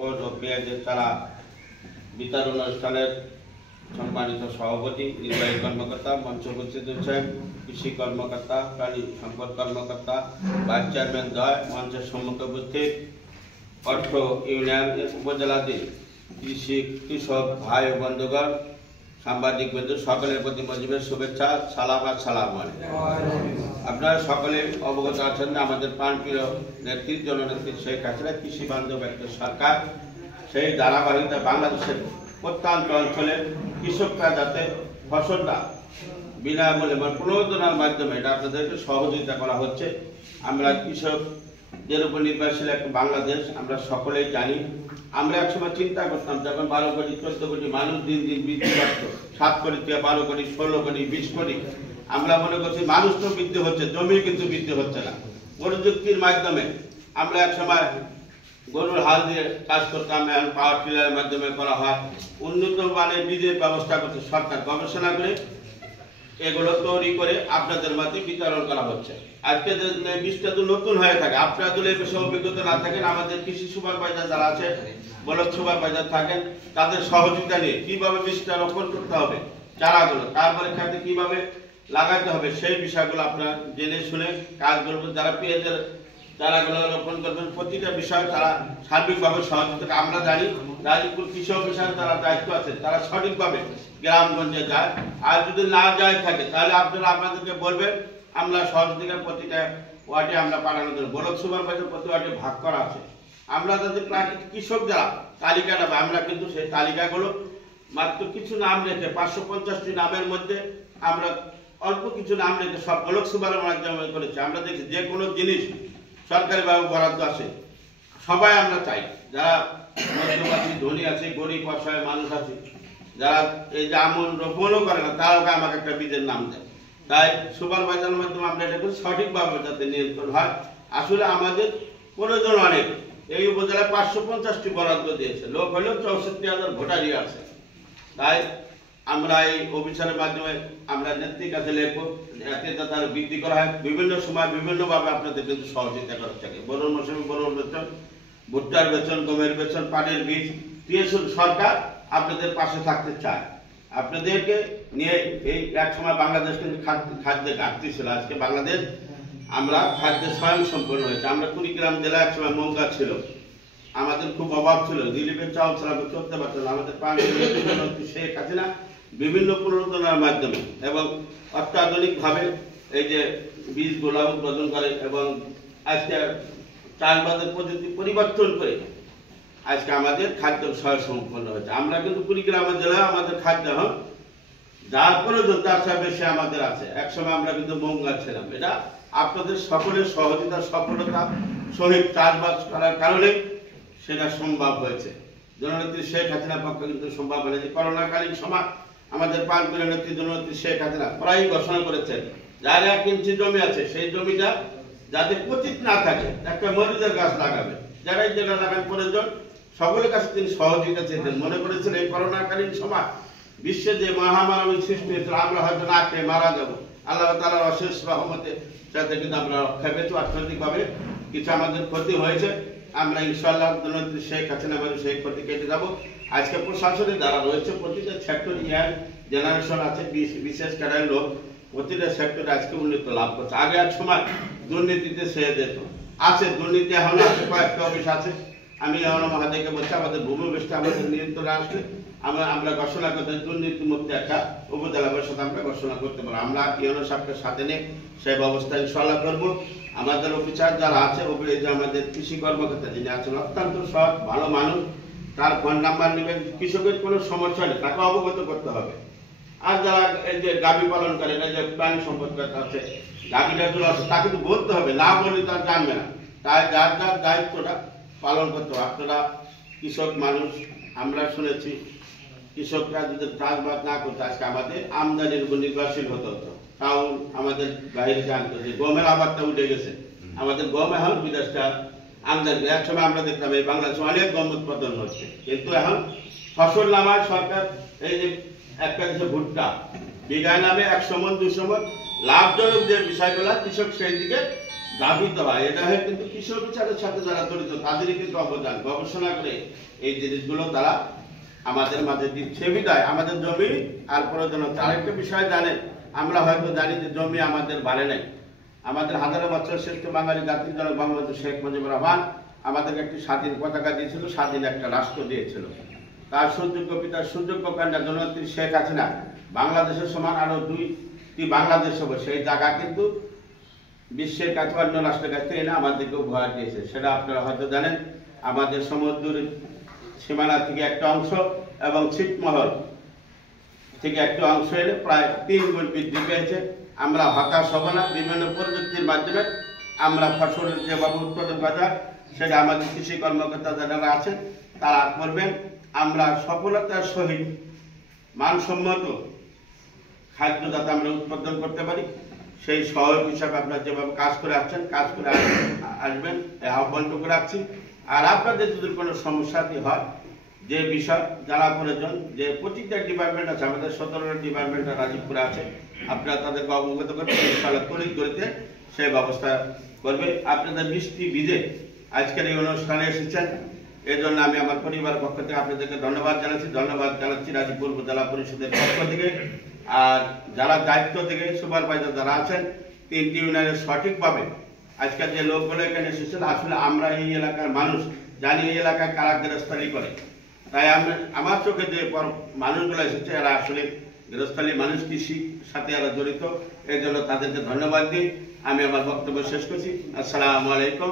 রসুন ও পেঁয়াজের চারা বিতরণ অনুষ্ঠানের সম্মানিত সভাপতি, নির্বাহী কর্মকর্তা, মঞ্চ উপস্থিত হয়েছেন কৃষি কর্মকর্তা, প্রাণী সম্পদ কর্মকর্তা, ভাইস চেয়ারম্যান জয়, মঞ্চের সম্মুখে উপস্থিত অর্থ ইউনিয়ন উপজেলাধীন কৃষক ভাই ও বন্ধুগণ, সাংবাদিক বন্ধু, সকলের প্রতি মজিবের শুভেচ্ছা, সালাম। আসসালামু আলাইকুম। আপনারা সকলে অবগত আছেন যে আমাদের প্রাণপ্রিয় নেত্রী জননেত্রী শেখ হাসিনা কৃষি বান্ধব একটা সরকার, সেই ধারাবাহিকতায় বাংলাদেশের প্রত্যন্ত অঞ্চলের কৃষকরা যাতে ফসলটা বিনামূল্যে প্রণোদনার মাধ্যমে এটা আপনাদেরকে সহযোগিতা করা হচ্ছে। আমরা কৃষকদের উপর নির্ভরশীল একটা বাংলাদেশ, আমরা সকলেই জানি। আমরা একসময় চিন্তা করতাম যখন 12 কোটি 14 কোটি মানুষ দিন দিন বৃদ্ধি পাচ্ছ, 7 কোটি থেকে 12 কোটি 16 কোটি 20 কোটি, আমরা মনে করছি মানুষ তো বৃদ্ধি হচ্ছে, জমি কিন্তু বৃদ্ধি হচ্ছে না। প্রযুক্তির মাধ্যমে আমরা একসময় গরুর হাল দিয়ে কাজ করতাম, এখন পাওয়ার টিলারের মাধ্যমে করা হয়। উন্নত মানের বীজের ব্যবস্থা করছে সরকার, গবেষণা করে এগুলো তৈরি করে আপনাদের মাঝে বিতরণ করা হচ্ছে। আজকে যে বীজটা তো নতুন হয়ে থাকে, আপনারা যদি এই বিষয়ে অভিজ্ঞতা না থাকেন, আমাদের কৃষি সুপারভাইজার যারা আছে, ব্লক সুপারভাইজার থাকেন, তাদের সহযোগিতা নিয়ে কিভাবে বীজটা রোপণ করতে হবে, চারাগুলো তারপরে খেতে কিভাবে লাগাতে হবে, সেই বিষয়গুলো আপনারা জেনে শুনে কাজ করবেন। যারা পেঁয়াজের চারাগুলো রোপণ করবেন, প্রতিটা বিষয় তারা সার্বিকভাবে সহযোগিতা। আমরা জানি রাজীবপুর কৃষি অফিসার যারা দায়িত্ব আছে তারা সঠিকভাবে গ্রামগঞ্জে যায়, আর যদি না যায় থাকে তাহলে আপনারা আপনাদেরকে বলবেন, আমরা সহযোগিতা প্রতিটা ওয়ার্ডে আমরা পাঠানোর জন্য ব্লক সুপারভাইজার প্রতি ওয়ার্ডে ভাগ করা আছে। আমরা তাদের কৃষক যারা তালিকাটা, আমরা কিন্তু সেই তালিকাগুলো মাত্র কিছু নাম রেখে 550টি নামের মধ্যে আমরা অল্প কিছু নাম রেখে সব ব্লক সুপারের মাধ্যমে করেছি। আমরা দেখি যে কোনো জিনিস সরকারিভাবে বরাদ্দ আছে, সবাই আমরা চাই, যারা মধ্যবাসী ধনী আছে, গরিব অসহায় মানুষ আছে, যারা এই যে আমন রোপণও করে না, তারাও আমাকে একটা বীজের নাম দেয়। তাই সুপারভাইজারের মাধ্যমে আমরা এটা করি সঠিকভাবে যাতে নিয়ন্ত্রণ হয়। আসলে আমাদের প্রয়োজন অনেক, এই উপজেলায় 550টি বরাদ্দ দিয়েছে, লোক হলেও 64,000 ভোটারই আছে। তাই আমরা এই অফিসারের মাধ্যমে আমরা নেত্রীর কাছে লিখবো, যাতে তার বৃদ্ধি করা হয়। বিভিন্ন সময় বিভিন্নভাবে আপনাদের কিন্তু সহযোগিতা করা থাকে। বরুণ মৌসুমী বরুণ বেতন, ভুট্টার বেতন, গমের বেতন, পাটের বীজ দিয়ে সরকার আপনাদের পাশে থাকতে চায়। আপনাদেরকে নিয়ে এই এক সময় বাংলাদেশ কিন্তু খাদ্যের ঘাটতি ছিল, আজকে বাংলাদেশ আমরা খাদ্যে স্বয়ং সম্পন্ন হয়েছে। আমরা কুড়িগ্রাম জেলা এক সময় মঙ্গা ছিল, আমাদের খুব অভাব ছিল, দিলীপের চাউল ছাড়া চলতে পারতাম না। আমাদের প্রাণী শেখ হাসিনা বিভিন্ন প্রণোদনার মাধ্যমে এবং অত্যাধুনিকভাবে এই যে বীজগুলো উৎপাদন করে এবং আজকে চাষবাসের প্রযুক্তি পরিবর্তন করে আজকে আমাদের খাদ্য স্বয়ংসম্পন্ন হয়েছে। আমরা কিন্তু কুড়িগ্রাম জেলায় আমাদের খাদ্য যার প্রয়োজন তার চেয়ে বেশি আমাদের আছে। একসময় আমরা কিন্তু মঙ্গা ছিলাম। এটা আপনাদের সকলের সহযোগিতা, সফলতা সহিত চাষবাস করার কারণে সেটা সম্ভব হয়েছে। জননেত্রী শেখ হাসিনার পক্ষে কিন্তু সম্ভব হয়েছে। করোনাকালীন সময় আমাদের প্রাণপ্রিয় নেত্রী জননেত্রী শেখ হাসিনা প্রায় ঘোষণা করেছেন, যার 1 ইঞ্চি জমি আছে সেই জমিটা যাতে পতিত না থাকে একটা মরিচের গাছ লাগাবে। যারা এই জায়গা লাগান প্রয়োজন সকলের কাছে তিনি সহযোগিতা চেয়েছেন। মনে করেছেন এই করোনাকালীন সময় বিশ্বে যে মহামারী সৃষ্টি হয়েছিল, আমরা হয়তো না খেয়ে মারা যাবো, আল্লাহ তাআলার অশেষ রহমতে সাথে কিন্তু আমরা রক্ষা পেয়েছি। অর্থনৈতিকভাবে কিছু আমাদের ক্ষতি হয়েছে, আমরা ইনশাআল্লাহ জননেত্রী শেখ হাসিনা সেই ক্ষতি কেটে যাবো। আজকে প্রশাসনে যারা রয়েছে প্রতিটা সেক্টর ইয়ার জেনারেশন আছে, বিশেষ ক্যাডার লোক প্রতিটা সেক্টরে আজকে উন্নত লাভ করছে। আগে এক সময় দুর্নীতিতে সে যেত, আছে দুর্নীতি এখন আছে, কয়েকটা অফিস আছে। আমি এখন মহাদেকে বলছি আমাদের ভূমি ব্যবস্থা আমাদের নিয়ন্ত্রণে আসলে আমরা ঘোষণা করতে দুর্নীতি মুক্ত একটা উপজেলা পরিষদ আমরা ঘোষণা করতে পারবো। আমরা ইউনো সাহেবকে সাথে নিয়ে সেই ব্যবস্থা ইনশাআল্লাহ করবো। আমাদের অফিসার যারা আছে, যে আমাদের কৃষি কর্মকর্তা যিনি আছেন অত্যন্ত সৎ ভালো মানুষ, তার ফোন নাম্বার নেবেন। কৃষকের কোনো সমস্যা নেই, তাকে অবগত করতে হবে। আর যারা এই যে গাভী পালন করে, এই যে প্রাণী সম্পদ আছে, গাভীটা আছে, তাকে তো বলতে হবে, না বললে তার জানবে না। তাই যার যার দায়িত্বটা পালন করতে হবে। আপনারা কৃষক মানুষ, আমরা শুনেছি কৃষকরা যদি চাষবাস না করতে আজকে আমাদের আমদানির উপর নির্ভরশীল হতে হতো। তাও আমাদের বাইরে জানতো যে গমের আবাদটা উঠে গেছে, আমাদের গম এখন বিদেশটা আমদানি। এক সময় আমরা দেখলাম এই বাংলাদেশে অনেক গম উৎপাদন হচ্ছে, কিন্তু এখন ফসল নামায় সরকার এই যে একটা দেশে ভুট্টা বিঘায় নামে 100 মণ 200 মণ লাভজনক যে বিষয়গুলো কৃষক সেই দিকে ধাবিত হয়। এটা হয় কিন্তু কৃষি বিচারের সাথে যারা জড়িত তাদেরই কিন্তু অবদান, গবেষণা করে এই জিনিসগুলো তারা আমাদের মাঝে দিচ্ছে। বিদায় আমাদের জমি আর প্রয়োজন হচ্ছে। আরেকটা বিষয় জানেন, আমরা হয়তো জানি যে জমি আমাদের বাড়ে নাই। আমাদের হাজারো বছর শ্রেষ্ঠ বাঙালি জাতির জনক বঙ্গবন্ধু শেখ মুজিবুর রহমান আমাদেরকে একটি স্বাধীন পতাকা দিয়েছিল, স্বাধীন একটা রাষ্ট্র দিয়েছিল। তার সুযোগ্য পিতা সুযোগ্য কন্যা জননেত্রী শেখ হাসিনা বাংলাদেশের সমান আরো 2টি বাংলাদেশ হবে সেই জায়গা কিন্তু বিশ্বের কাছে অন্য রাষ্ট্রের কাছে এনে আমাদেরকে উপহার দিয়েছে। সেটা আপনারা হয়তো জানেন। আমাদের সমুদ্রের সীমানা থেকে একটা অংশ এবং ছিটমহল থেকে একটা অংশ এলে প্রায় 3 গুণ বৃদ্ধি পেয়েছে। আমরা হতাশ হব না। বিভিন্ন প্রযুক্তির মাধ্যমে আমরা ফসলের যেভাবে উৎপাদন করা সেটা আমাদের কৃষি কর্মকর্তা যারা আছেন তারা করবেন। আমরা সফলতার সহিত মানসম্মত খাদ্য যাতে আমরা উৎপাদন করতে পারি সেই সহায়ক হিসাবে আপনারা যেভাবে কাজ করে আসছেন, কাজ করে আসবেন এই আহ্বানটুকু রাখছি। আর আপনাদের যদি কোনো সমস্যা হয়, যে বিষয় জানা প্রয়োজন, যে প্রতিটা ডিপার্টমেন্ট আছে, আমাদের 17টা ডিপার্টমেন্ট রাজীবপুরে আছে, আপনারা তাদেরকে অবগত করবেন, ইনশাআল্লাহ তড়িৎ গতিতে সেই ব্যবস্থা করবে। আপনাদের মিষ্টি বিজে আজকের এই অনুষ্ঠানে এসেছেন, এজন্য আমি আমার পরিবারের পক্ষ থেকে আপনাদেরকে ধন্যবাদ জানাচ্ছি রাজীবপুর জেলা পরিষদের পক্ষ থেকে। আর যারা দায়িত্ব থেকে সুপারভাইজার যারা আছেন 3টি ইউনিয়নের সঠিকভাবে আজকাল যে লোকগুলো এখানে এসেছেন, আসলে আমরা এই এলাকার মানুষ জানি এই এলাকায় কারা গৃহস্থালী করে। তাই আমার চোখে যে মানুষগুলো এসেছে এরা আসলে গৃহস্থালী মানুষ, কৃষির সাথে এরা জড়িত। এই জন্য তাদেরকে ধন্যবাদ দিই। আমি আমার বক্তব্য শেষ করছি। আসসালামু আলাইকুম।